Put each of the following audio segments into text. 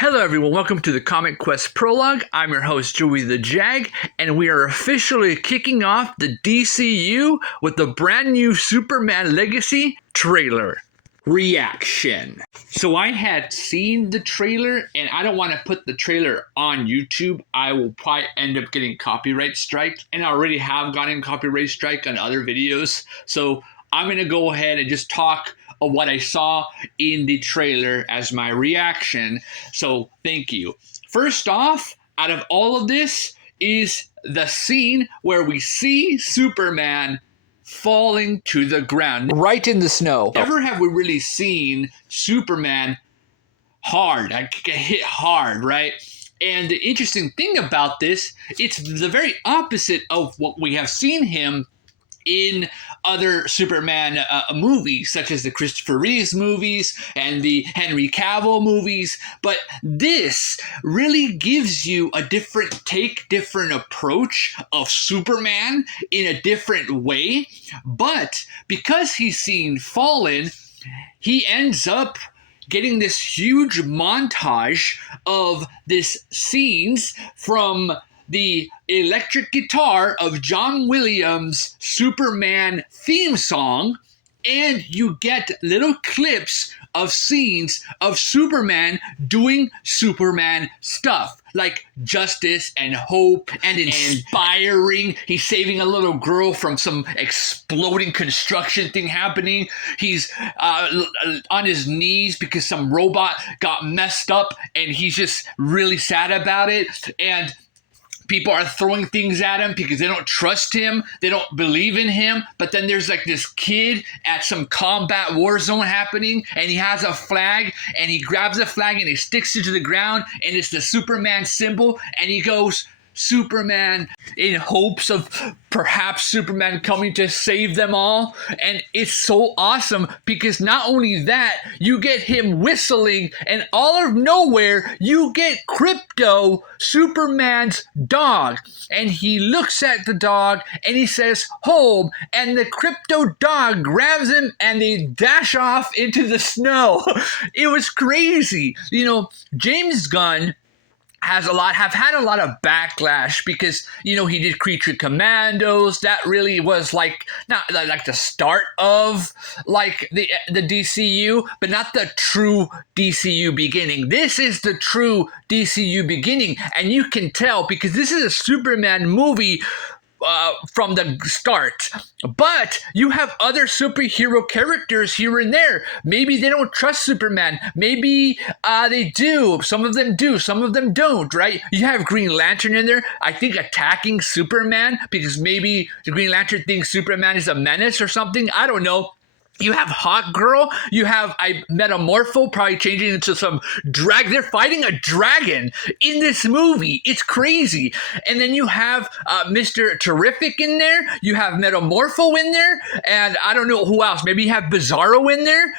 Hello everyone, welcome to the Comic Quest Prologue. I'm your host, Joey The JAG, and we are officially kicking off the DCU with the brand new Superman Legacy trailer reaction. So I had seen the trailer, and I don't want to put the trailer on YouTube. I will probably end up getting copyright strike, and I already have gotten copyright strike on other videos. So I'm going to go ahead and just talk of what I saw in the trailer as my reaction. So thank you. First off, out of all of this is the scene where we see Superman falling to the ground. Right in the snow. Never have we really seen Superman hard, like hit hard, right? And the interesting thing about this, it's the very opposite of what we have seen him in other Superman movies, such as the Christopher Reeves movies and the Henry Cavill movies. But this really gives you a different take, different approach of Superman in a different way. But because he's seen fallen, he ends up getting this huge montage of this scenes from the electric guitar of John Williams' Superman theme song, and you get little clips of scenes of Superman doing Superman stuff, like justice and hope and inspiring. He's saving a little girl from some exploding construction thing happening. He's on his knees because some robot got messed up, and he's just really sad about it. And people are throwing things at him because they don't trust him. They don't believe in him. But then there's like this kid at some combat war zone happening, and he has a flag, and he grabs the flag and he sticks it to the ground, and it's the Superman symbol, and he goes, Superman, in hopes of perhaps Superman coming to save them all. And it's so awesome because not only that, you get him whistling, and all of nowhere you get Crypto, Superman's dog, and he looks at the dog and he says home, and the Crypto dog grabs him and they dash off into the snow. It was crazy. You know, James Gunn have had a lot of backlash because, you know, he did Creature Commandos. That really was like not like the start of like the DCU, but not the true DCU beginning. This is the true DCU beginning, and you can tell because this is a Superman movie from the start. But you have other superhero characters here and there. Maybe they don't trust Superman. Maybe they do. Some of them do. Some of them don't, right? You have Green Lantern in there, I think, attacking Superman because maybe the Green Lantern thinks Superman is a menace or something. I don't know. You have Hawk Girl. You have Metamorpho probably changing into some drag. They're fighting a dragon in this movie. It's crazy. And then you have Mr. Terrific in there. You have Metamorpho in there. And I don't know who else. Maybe you have Bizarro in there.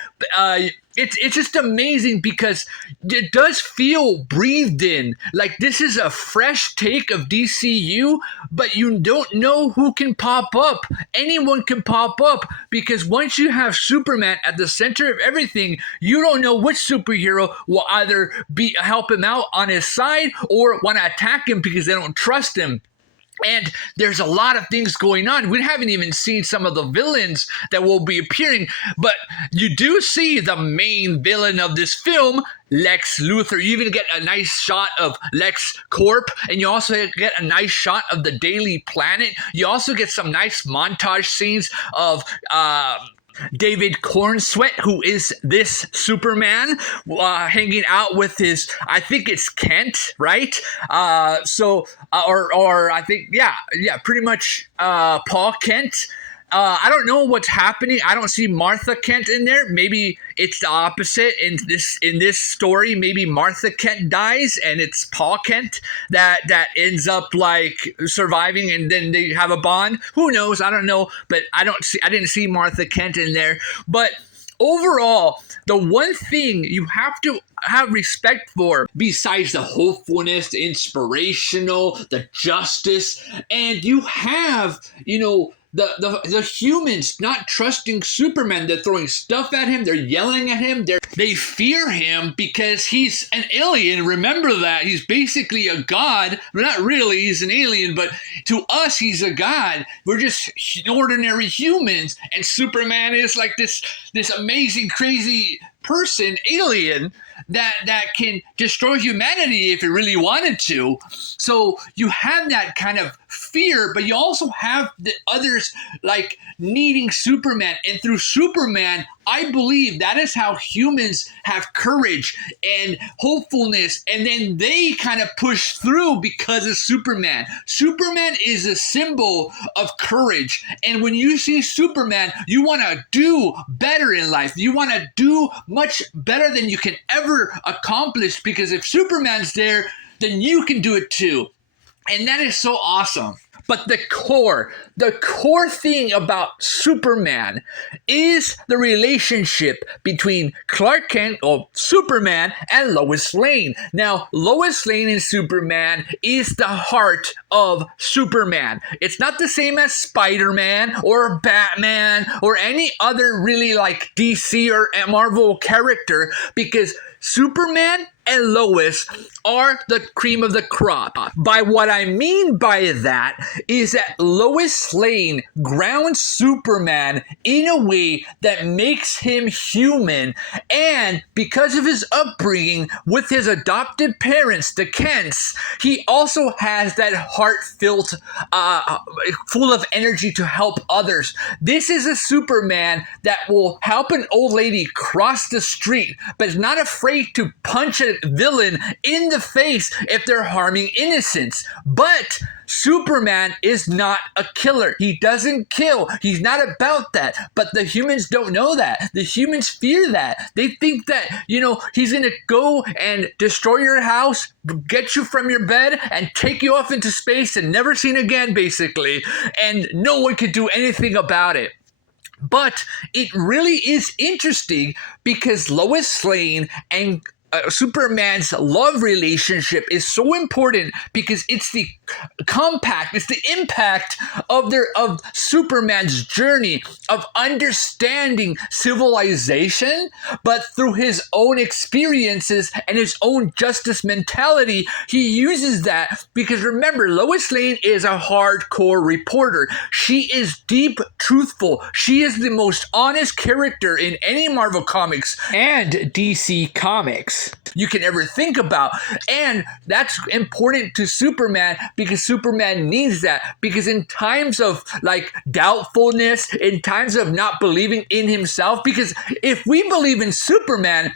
It's just amazing because it does feel breathed in. Like this is a fresh take of DCU, but you don't know who can pop up. Anyone can pop up because once you have Superman at the center of everything, you don't know which superhero will either help him out on his side or want to attack him because they don't trust him. And there's a lot of things going on. We haven't even seen some of the villains that will be appearing, but you do see the main villain of this film, Lex Luthor. You even get a nice shot of Lex Corp, and you also get a nice shot of the Daily Planet. You also get some nice montage scenes of David Cornsweet, who is this Superman, hanging out with his, I think it's Kent, right? Or I think, yeah, pretty much Paul Kent. I don't know what's happening. I don't see Martha Kent in there. Maybe it's the opposite in this story. Maybe Martha Kent dies and it's Paul Kent that ends up like surviving, and then they have a bond. Who knows? I don't know, but I didn't see Martha Kent in there. But overall, the one thing you have to have respect for, besides the hopefulness, the inspirational, the justice, and you have, you know, the humans not trusting Superman. They're throwing stuff at him. They're yelling at him. They fear him because he's an alien. Remember that. He's basically a god. Well, not really. He's an alien, but to us, he's a god. We're just ordinary humans. And Superman is like this amazing, crazy person, alien, that can destroy humanity if it really wanted to. So you have that kind of fear, but you also have the others like needing Superman. And through Superman, I believe that is how humans have courage and hopefulness, and then they kind of push through because of Superman. Superman is a symbol of courage, and when you see Superman, you want to do better in life. You want to do much better than you can ever accomplish, because if Superman's there, then you can do it too. And that is so awesome. But the core thing about Superman is the relationship between Clark Kent, or Superman, and Lois Lane. Now, Lois Lane in Superman is the heart of Superman. It's not the same as Spider-Man or Batman or any other really like DC or Marvel character, because Superman and Lois are the cream of the crop. By what I mean by that is that Lois Lane grounds Superman in a way that makes him human, and because of his upbringing with his adopted parents, the Kents, he also has that heart-filled, full of energy to help others. This is a Superman that will help an old lady cross the street, but is not afraid to punch a villain in the face if they're harming innocents. But Superman is not a killer. He doesn't kill. He's not about that. But the humans don't know that. The humans fear that. They think that, he's going to go and destroy your house, get you from your bed, and take you off into space and never seen again, basically. And no one can do anything about it. But it really is interesting because Lois Lane and Superman's love relationship is so important, because it's the impact of Superman's journey of understanding civilization, but through his own experiences and his own justice mentality, he uses that. Because remember, Lois Lane is a hardcore reporter. She is deep, truthful. She is the most honest character in any Marvel Comics and DC Comics you can ever think about. And that's important to Superman, because Superman needs that. Because in times of like doubtfulness, in times of not believing in himself, because if we believe in Superman,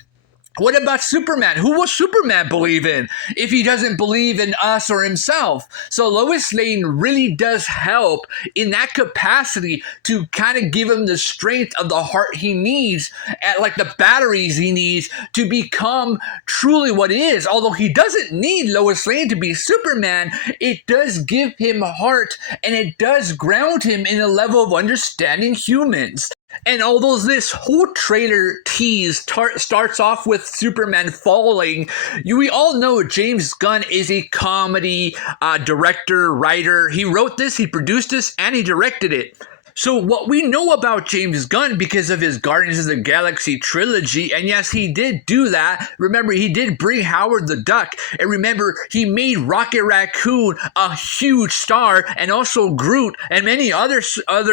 what about Superman? Who will Superman believe in if he doesn't believe in us or himself? So Lois Lane really does help in that capacity to kind of give him the strength of the heart he needs, and like the batteries he needs to become truly what he is. Although he doesn't need Lois Lane to be Superman, it does give him a heart, and it does ground him in a level of understanding humans. And although this whole trailer tease starts off with Superman falling, we all know James Gunn is a comedy director, writer. He wrote this, he produced this, and he directed it. So what we know about James Gunn, because of his Guardians of the Galaxy trilogy, and yes, he did do that. Remember, he did bring Howard the Duck, and remember, he made Rocket Raccoon a huge star, and also Groot, and many other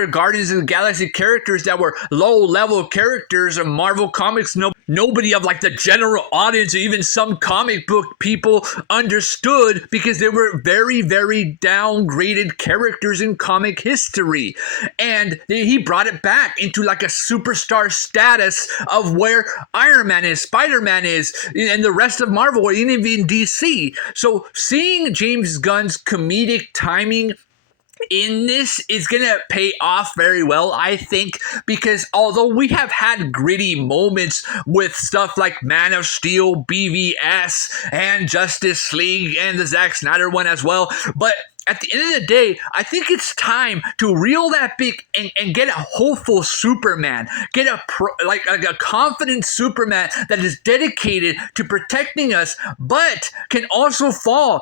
Guardians of the Galaxy characters that were low-level characters of Marvel Comics. Nobody of like the general audience, or even some comic book people, understood, because they were very, very downgraded characters in comic history. And he brought it back into like a superstar status of where Iron Man is, Spider-Man is, and the rest of Marvel, or even DC. So seeing James Gunn's comedic timing in this is going to pay off very well, I think, because although we have had gritty moments with stuff like Man of Steel, BVS, and Justice League, and the Zack Snyder one as well, but at the end of the day, I think it's time to reel that back and get a hopeful Superman. Get a confident Superman that is dedicated to protecting us, but can also fall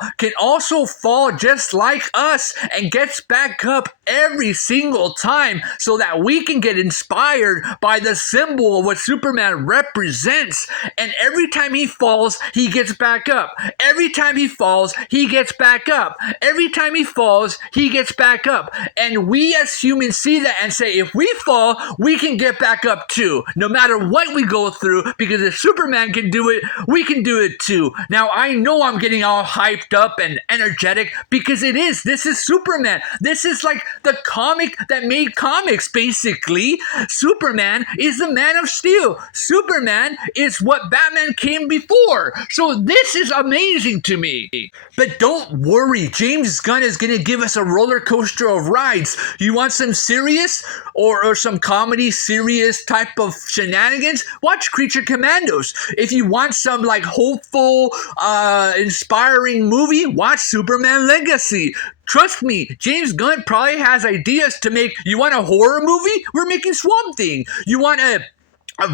just like us, and gets back up every single time so that we can get inspired by the symbol of what Superman represents. And every time he falls, he gets back up. Every time he falls, he gets back up. Every time he falls, he gets back up. And we as humans see that and say, if we fall, we can get back up too, no matter what we go through, because if Superman can do it, we can do it too. Now, I know I'm getting all hyped up and energetic because this is Superman. This is like the comic that made comics, basically. Superman is the Man of Steel. Superman is what Batman came before. So this is amazing to me. But don't worry, James Gunn is going to give us a roller coaster of rides. You want some serious or some comedy serious type of shenanigans? Watch Creature Commandos. If you want some like hopeful, inspiring movie, watch Superman Legacy. Trust me, James Gunn probably has ideas to make. You want a horror movie? We're making Swamp Thing. You want a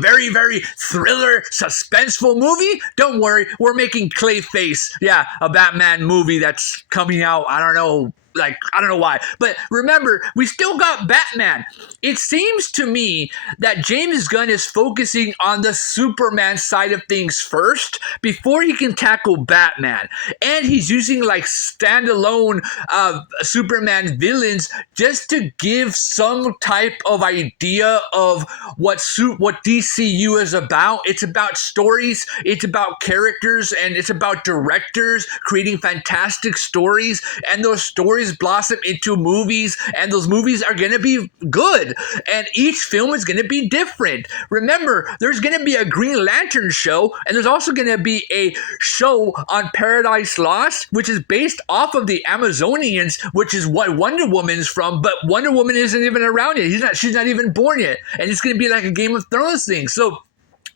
very, very thriller, suspenseful movie? Don't worry, we're making Clayface. Yeah, a Batman movie that's coming out, I don't know why. But remember, we still got Batman. It seems to me that James Gunn is focusing on the Superman side of things first before he can tackle Batman. And he's using like standalone Superman villains just to give some type of idea of what DCU is about. It's about stories, it's about characters, and it's about directors creating fantastic stories. And those stories blossom into movies, and those movies are going to be good, and each film is going to be different. Remember, there's going to be a Green Lantern show, and there's also going to be a show on Paradise Lost, which is based off of the Amazonians, which is what Wonder Woman's from, but Wonder Woman isn't even around yet. She's not even born yet, and it's going to be like a Game of Thrones thing. So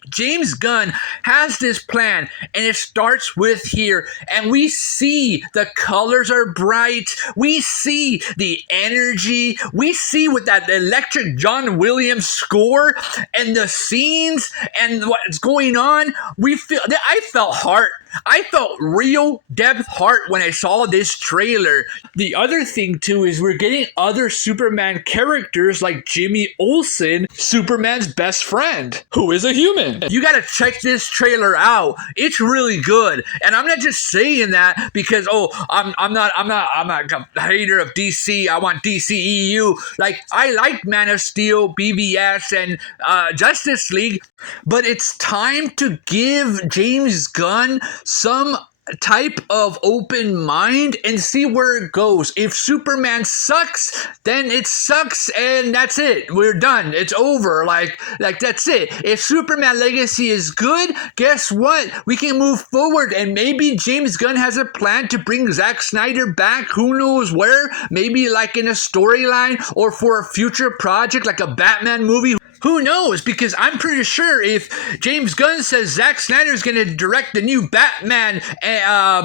James Gunn has this plan, and it starts with here, and we see the colors are bright, we see the energy, we see with that electric John Williams score, and the scenes, and what's going on. I felt heart. I felt real depth heart when I saw this trailer. The other thing too is we're getting other Superman characters like Jimmy Olsen, Superman's best friend, who is a human. You gotta check this trailer out. It's really good. And I'm not just saying that because I'm not a hater of DC. I want DCEU. Like, I like Man of Steel, BVS, and Justice League, but it's time to give James Gunn some type of open mind and see where it goes. If Superman sucks, then it sucks, and that's it. We're done. It's over. Like that's it. If Superman Legacy is good, guess what? We can move forward, and maybe James Gunn has a plan to bring Zack Snyder back. Who knows where? Maybe like in a storyline or for a future project like a Batman movie. Who knows? Because I'm pretty sure if James Gunn says Zack Snyder's going to direct the new Batman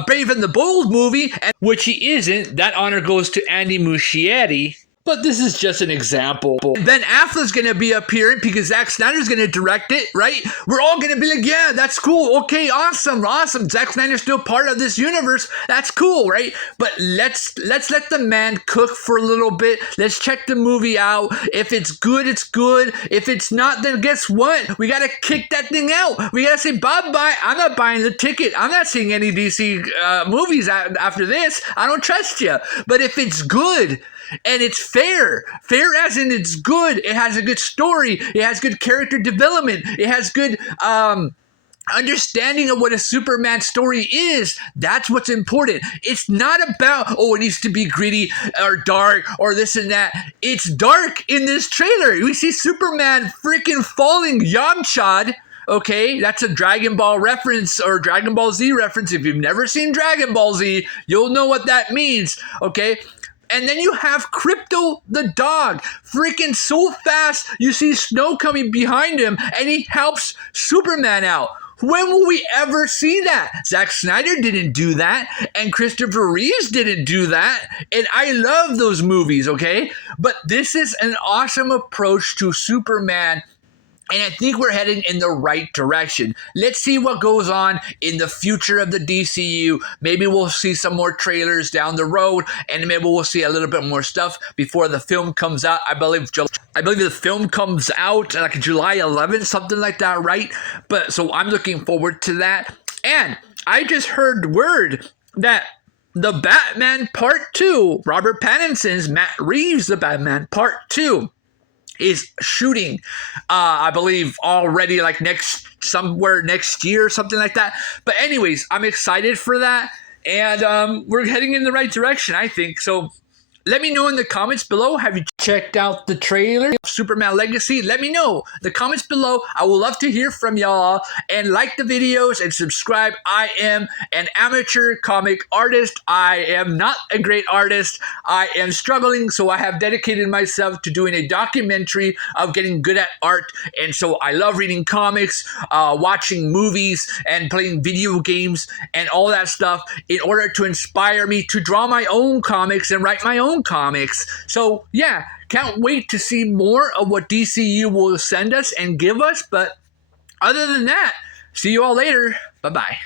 Brave and the Bold movie, which he isn't, that honor goes to Andy Muschietti. But this is just an example. And Ben Affleck's going to be appearing because Zack Snyder's going to direct it, right? We're all going to be like, yeah, that's cool. Okay, awesome. Zack Snyder's still part of this universe. That's cool, right? But let's let the man cook for a little bit. Let's check the movie out. If it's good, it's good. If it's not, then guess what? We got to kick that thing out. We got to say bye-bye. I'm not buying the ticket. I'm not seeing any DC movies after this. I don't trust you. But if it's good, and it's fair as in it's good, it has a good story, it has good character development, it has good understanding of what a Superman story is. That's what's important. It's not about, it needs to be gritty or dark or this and that. It's dark in this trailer. We see Superman freaking falling Yamchad. Okay, that's a Dragon Ball reference or Dragon Ball Z reference. If you've never seen Dragon Ball Z, you'll know what that means. Okay. And then you have Crypto the dog, freaking so fast, you see snow coming behind him, and he helps Superman out. When will we ever see that? Zack Snyder didn't do that, and Christopher Reeves didn't do that, and I love those movies, okay? But this is an awesome approach to Superman And I think we're heading in the right direction. Let's see what goes on in the future of the DCU. Maybe we'll see some more trailers down the road, and maybe we'll see a little bit more stuff before the film comes out. I believe the film comes out like July 11th, something like that, right? But so I'm looking forward to that. And I just heard word that the Batman Part 2, Robert Pattinson's Matt Reeves' The Batman Part 2, is shooting, I believe, already like somewhere next year, something like that. But anyways, I'm excited for that, and we're heading in the right direction, I think. So let me know in the comments below. Have you checked out the trailer, Superman Legacy? Let me know in the comments below. I would love to hear from y'all. And like the videos and subscribe. I am an amateur comic artist. I am not a great artist. I am struggling, so I have dedicated myself to doing a documentary of getting good at art. And so I love reading comics, watching movies, and playing video games and all that stuff in order to inspire me to draw my own comics and write my own comics. So yeah, can't wait to see more of what DCU will send us and give us. But other than that, see you all later. Bye-bye.